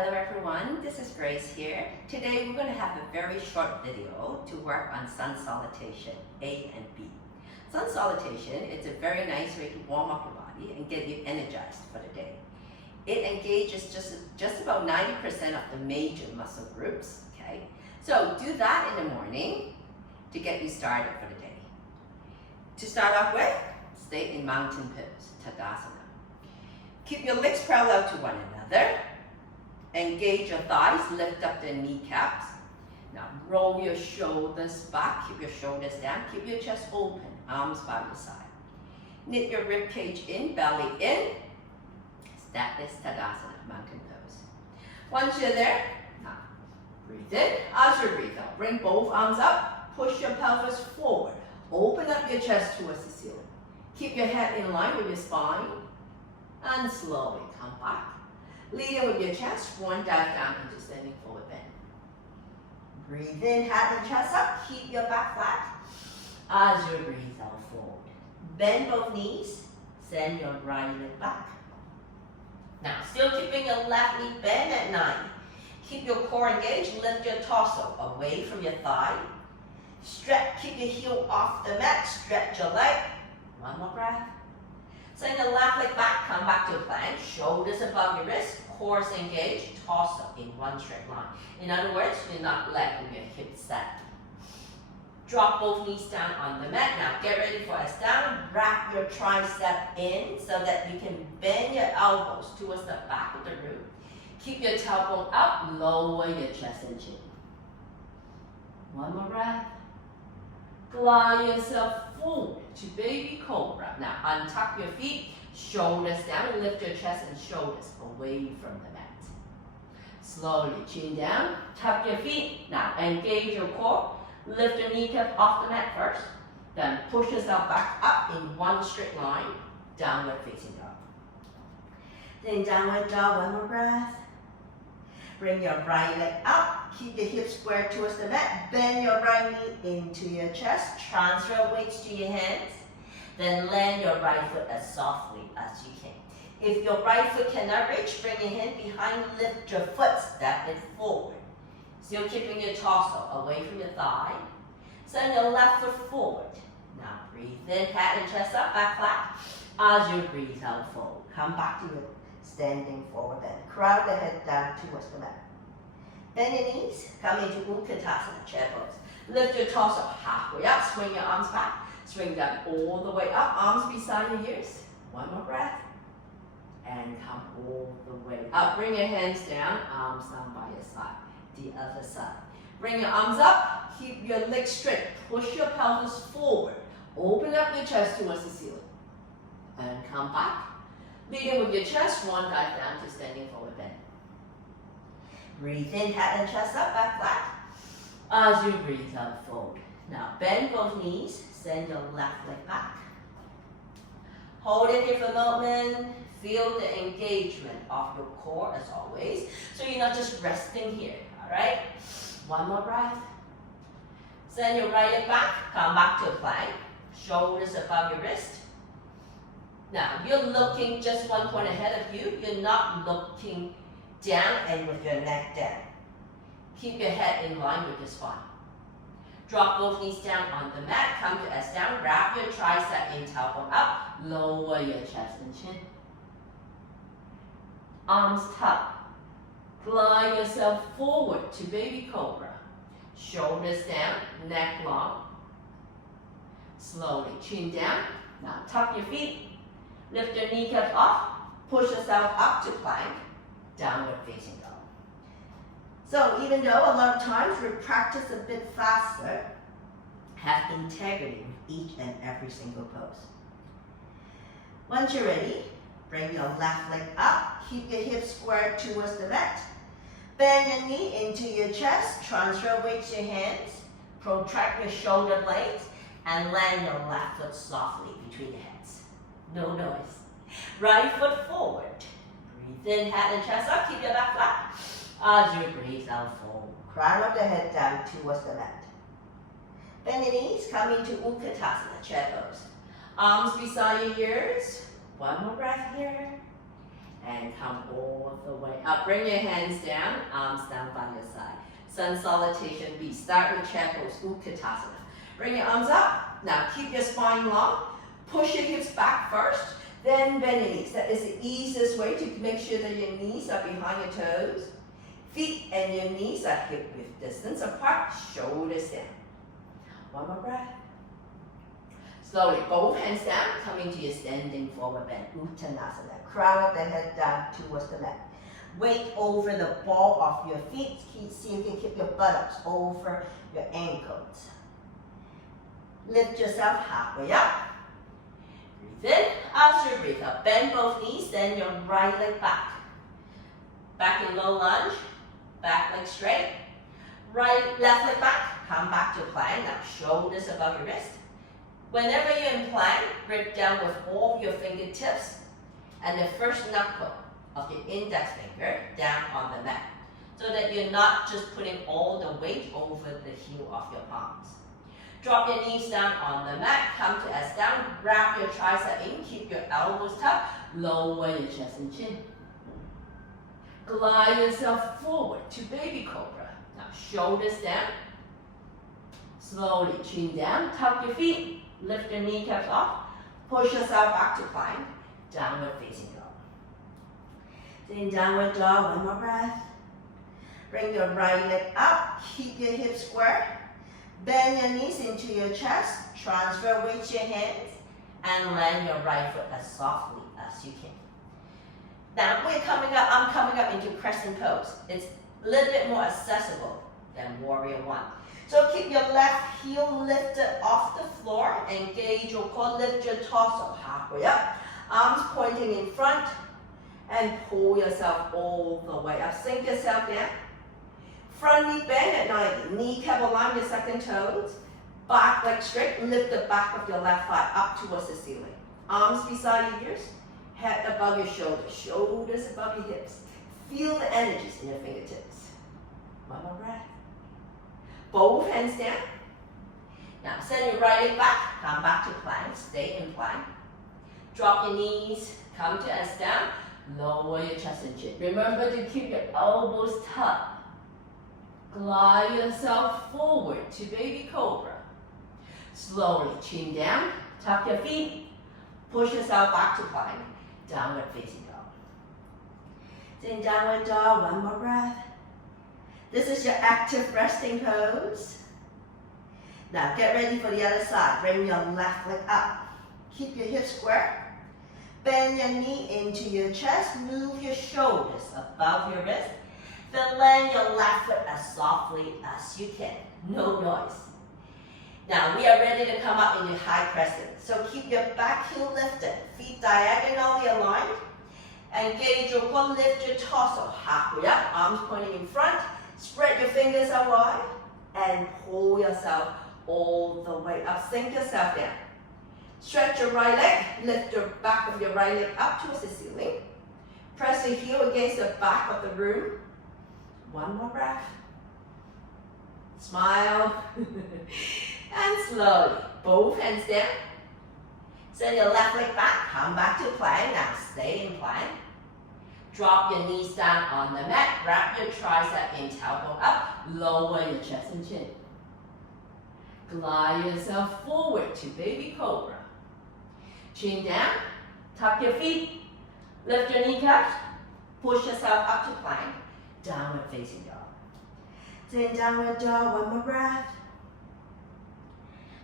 Hello everyone, this is Grace here. Today we're going to have a very short video to work on Sun Salutation, A and B. Sun Salutation, it's a very nice way to warm up your body and get you energized for the day. It engages just about 90% of the major muscle groups, okay? So do that in the morning to get you started for the day. To start off with, stay in mountain pose, Tadasana. Keep your legs parallel to one another. Engage your thighs, lift up the kneecaps. Now roll your shoulders back, keep your shoulders down, keep your chest open, arms by your side. Knit your rib cage in, belly in. That is Tadasana, mountain pose. Once you're there, now breathe in. As you breathe out, bring both arms up, push your pelvis forward. Open up your chest towards the ceiling. Keep your head in line with your spine. And slowly come back. Leading with your chest, one dive down into standing forward bend. Breathe in, head and chest up. Keep your back flat. As you breathe out forward. Bend both knees. Send your right leg back. Now, still keeping your left knee bent at 9. Keep your core engaged. Lift your torso away from your thigh. Stretch, keep your heel off the mat. Stretch your leg. One more breath. Send your left leg back, come back to a plank, shoulders above your wrist, core engaged, torso in one straight line. In other words, you're not letting your hips set. Drop both knees down on the mat. Now get ready for a down. Wrap your tricep in so that you can bend your elbows towards the back of the room. Keep your tailbone up, lower your chest and chin. One more breath. Glide yourself forward to baby cobra. Now untuck your feet, shoulders down, lift your chest and shoulders away from the mat. Slowly chin down, tuck your feet. Now engage your core, lift your kneecap off the mat first. Then push yourself back up in one straight line, downward facing dog. Then downward dog, one more breath. Bring your right leg up, keep your hips square towards the mat, bend your right knee into your chest, transfer weights to your hands, then land your right foot as softly as you can. If your right foot cannot reach, bring your hand behind, lift your foot, step it forward. Still keeping your torso away from your thigh. Send your left foot forward. Now breathe in, head and chest up, back flat. As you breathe out, forward. Come back to your standing forward bend. Crowd the head down towards the mat. Bend your knees, come into Utkatasana, chair pose. Lift your torso halfway up, swing your arms back. Swing them all the way up, arms beside your ears. One more breath. And come all the way up. Bring your hands down, arms down by your side. The other side. Bring your arms up, keep your legs straight. Push your pelvis forward. Open up your chest towards the ceiling. And come back. Leading with your chest, one dive down to standing forward bend. Breathe in, head and chest up, back flat. As you breathe out, forward. Now bend both knees, send your left leg back. Hold it here for a moment. Feel the engagement of your core as always. So you're not just resting here, all right? One more breath. Send your right leg back, come back to a plank. Shoulders above your wrist. Now, you're looking just one point ahead of you. You're not looking down and with your neck down. Keep your head in line with your spine. Drop both knees down on the mat. Come to S down. Wrap your tricep in, tailbone up. Lower your chest and chin. Arms tucked. Glide yourself forward to baby cobra. Shoulders down, neck long. Slowly chin down. Now tuck your feet. Lift your kneecaps off, push yourself up to plank, downward facing dog. So even though a lot of times we practice a bit faster, have integrity with each and every single pose. Once you're ready, bring your left leg up, keep your hips squared towards the mat. Bend your knee into your chest, transfer weight to your hands, protract your shoulder blades, and land your left foot softly between your hands. No noise. Right foot forward. Breathe in, head and chest up. Keep your back flat. As you breathe out, forward. Crown of the head down towards the mat. Bend your knees. Come into Utkatasana, chair pose. Arms beside your ears. One more breath here. and come all the way up. Bring your hands down, arms down by your side. Sun Salutation B. Start with chair pose, Utkatasana. Bring your arms up. Now keep your spine long. Push your hips back first, then bend your knees. That is the easiest way to make sure that your knees are behind your toes. Feet and your knees are hip width distance apart, shoulders down. One more breath. Slowly, both hands down, coming to your standing forward bend, Uttanasana. Crown of the head down towards the mat. Weight over the ball of your feet. See if you can keep your buttocks over your ankles. Lift yourself halfway up. Breathe in, as you breathe out. Bend both knees, then your right leg back. Back in low lunge, back leg straight. Left leg back, come back to plank. Now shoulders above your wrist. Whenever you're in plank, grip down with all of your fingertips and the first knuckle of your index finger down on the mat, so that you're not just putting all the weight over the heel of your palms. Drop your knees down on the mat, come to S down, wrap your tricep in, keep your elbows tucked, lower your chest and chin. Glide yourself forward to baby cobra. Now shoulders down, slowly chin down, tuck your feet, lift your kneecaps off, push yourself back to plank, downward facing dog. Then downward dog, one more breath. Bring your right leg up, keep your hips square. Bend your knees into your chest, transfer weight to your hands, and land your right foot as softly as you can. Now I'm coming up into crescent pose. It's a little bit more accessible than warrior one. So keep your left heel lifted off the floor, engage your core, lift your torso halfway up, arms pointing in front, and pull yourself all the way up. Sink yourself down. Front knee bend at 90. Kneecap align your second toes. Back leg straight. Lift the back of your left thigh up towards the ceiling. Arms beside your ears. Head above your shoulders. Shoulders above your hips. Feel the energies in your fingertips. One more breath. Both hands down. Now send your right leg back. Come back to plank. Stay in plank. Drop your knees. Come to S down. Lower your chest and chin. Remember to keep your elbows tucked. Glide yourself forward to baby cobra. Slowly chin down, tuck your feet, push yourself back to plank, downward facing dog. Then downward dog, one more breath. This is your active resting pose. Now get ready for the other side. Bring your left leg up. Keep your hips square. Bend your knee into your chest. Move your shoulders above your wrist. Then land your left foot as softly as you can. No noise. Now we are ready to come up into high crescent. So keep your back heel lifted, feet diagonally aligned. Engage your core, lift your torso halfway up, arms pointing in front. Spread your fingers out wide and pull yourself all the way up. Sink yourself down. Stretch your right leg, lift your back of your right leg up towards the ceiling. Press your heel against the back of the room. One more breath. Smile. And slowly, both hands down. Send your left leg back, come back to plank. Now stay in plank. Drop your knees down on the mat. Wrap your tricep in, elbow up. Lower your chest and chin. Glide yourself forward to baby cobra. Chin down. Tuck your feet. Lift your kneecaps. Push yourself up to plank. Downward facing dog. Then downward dog, one more breath.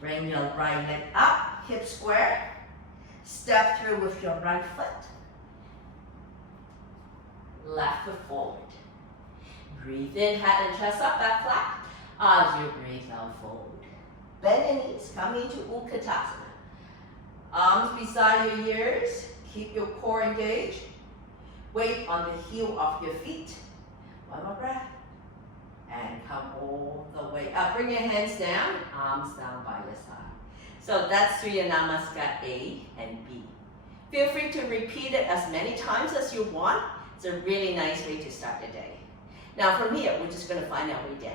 Bring your right leg up, hip square. Step through with your right foot. Left foot forward. Breathe in, head and chest up, back flat. As you breathe out, forward. Bend your knees, come into Utkatasana. Arms beside your ears. Keep your core engaged. Weight on the heel of your feet. One more breath. And come all the way up. Bring your hands down, arms down by your side. So that's Surya namaskar A and B. Feel free to repeat it as many times as you want. It's a really nice way to start the day. Now from here, we're just going to find our way down.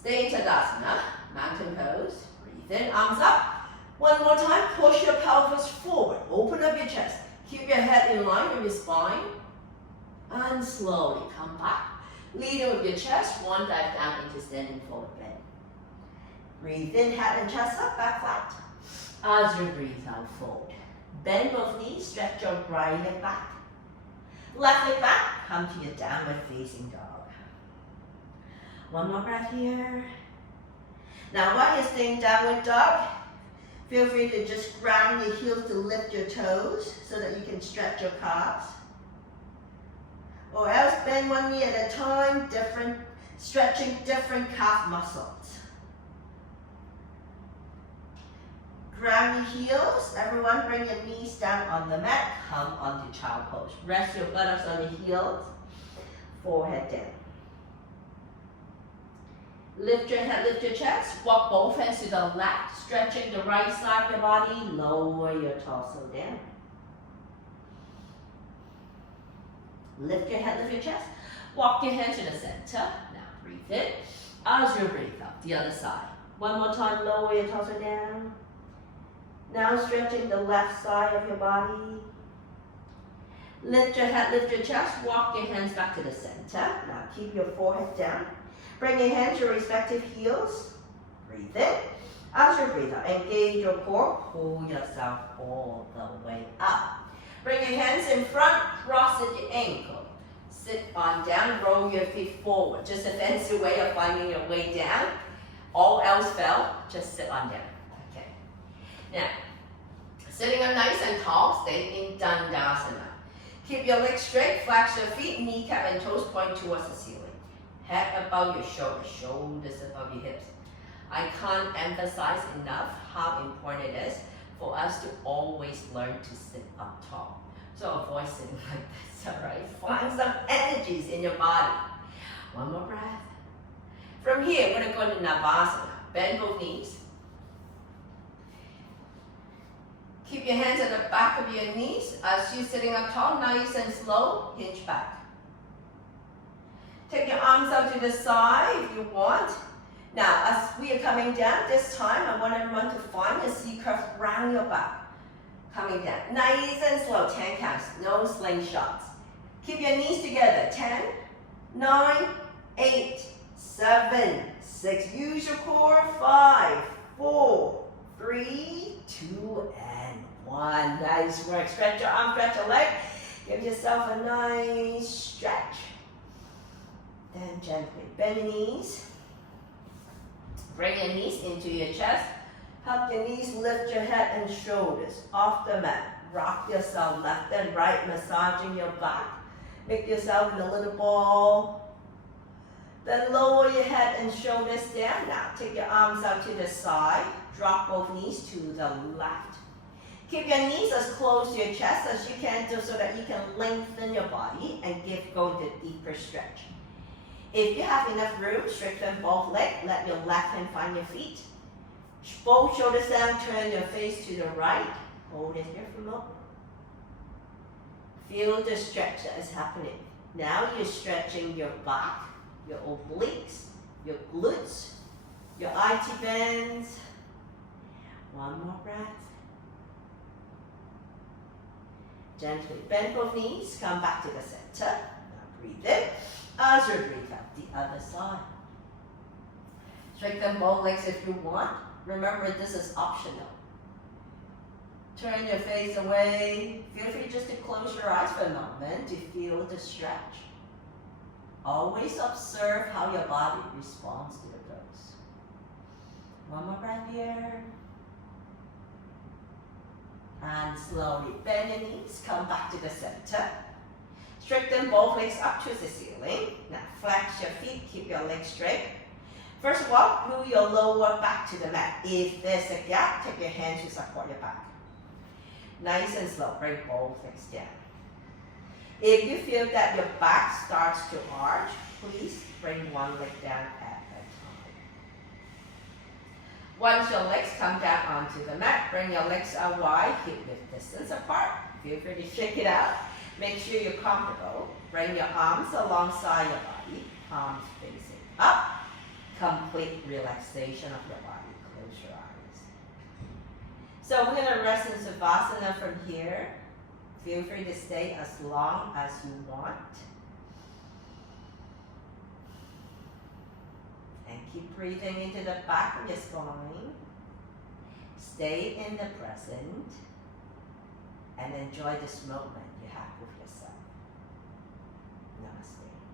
Stay in Tadasana, mountain pose. Breathe in, arms up. One more time, push your pelvis forward. Open up your chest. Keep your head in line with your spine. And slowly come back. Leading with your chest, one dive down into standing forward bend. Breathe in, head and chest up, back flat. As you breathe out, fold. Bend both knees, stretch your right leg back. Left leg back, come to your downward facing dog. One more breath here. Now while you're staying downward dog, feel free to just ground your heels to lift your toes so that you can stretch your calves. Or else bend one knee at a time, stretching different calf muscles. Ground your heels. Everyone bring your knees down on the mat. Come onto child pose. Rest your buttocks on your heels. Forehead down. Lift your head, lift your chest. Walk both hands to the left. Stretching the right side of your body. Lower your torso down. Lift your head, lift your chest. Walk your hand to the center. Now breathe in. As you breathe out, the other side. One more time, lower your torso down. Now stretching the left side of your body. Lift your head, lift your chest. Walk your hands back to the center. Now keep your forehead down. Bring your hands to your respective heels. Breathe in. As you breathe out, engage your core. Pull yourself all the way up. Bring your hands in front, cross at your ankle. Sit on down, roll your feet forward. Just a fancy way of finding your way down. All else fail, just sit on down. Okay. Now, sitting up nice and tall, stay in Dandasana. Keep your legs straight, flex your feet, kneecap and toes point towards the ceiling. Head above your shoulders, shoulders above your hips. I can't emphasize enough how important it is for us to always learn to sit up tall. So avoid sitting like this, all right? Find some energies in your body. One more breath. From here, we're gonna go to Navasana. Bend both knees. Keep your hands at the back of your knees as you're sitting up tall, nice and slow, hinge back. Take your arms out to the side if you want. Now, as we are coming down, this time I want everyone to find a C curve round your back. Coming down, nice and slow, 10 counts, no slingshots. Keep your knees together, 10, 9, 8, 7, 6. Use your core, 5, 4, 3, 2, and 1. Nice work. Stretch your arm, stretch your leg. Give yourself a nice stretch. Then gently bend your knees. Bring your knees into your chest. Hug your knees, lift your head and shoulders off the mat. Rock yourself left and right, massaging your back. Make yourself in a little ball. Then lower your head and shoulders down. Now take your arms out to the side. Drop both knees to the left. Keep your knees as close to your chest as you can so that you can lengthen your body and go to deeper stretch. If you have enough room, straighten both legs. Let your left hand find your feet. Both shoulders down, turn your face to the right. Hold it here for a moment. Feel the stretch that is happening. Now you're stretching your back, your obliques, your glutes, your IT bands. One more breath. Gently bend both knees, come back to the center. Now breathe in. As you breathe out, the other side. Straighten both legs if you want. Remember, this is optional. Turn your face away. Feel free just to close your eyes for a moment to feel the stretch. Always observe how your body responds to the pose. One more breath here. And slowly bend your knees, come back to the center. Straighten both legs up to the ceiling. Now flex your feet, keep your legs straight. First of all, glue your lower back to the mat. If there's a gap, take your hands to support your back. Nice and slow, bring both legs down. If you feel that your back starts to arch, please bring one leg down at a time. Once your legs come down onto the mat, bring your legs out wide, hip width distance apart. Feel free to shake it out. Make sure you're comfortable. Bring your arms alongside your body, palms facing up. Complete relaxation of your body. Close your eyes. So we're going to rest in Savasana from here. Feel free to stay as long as you want. And keep breathing into the back of your spine. Stay in the present and enjoy this moment you have with yourself. Namaste.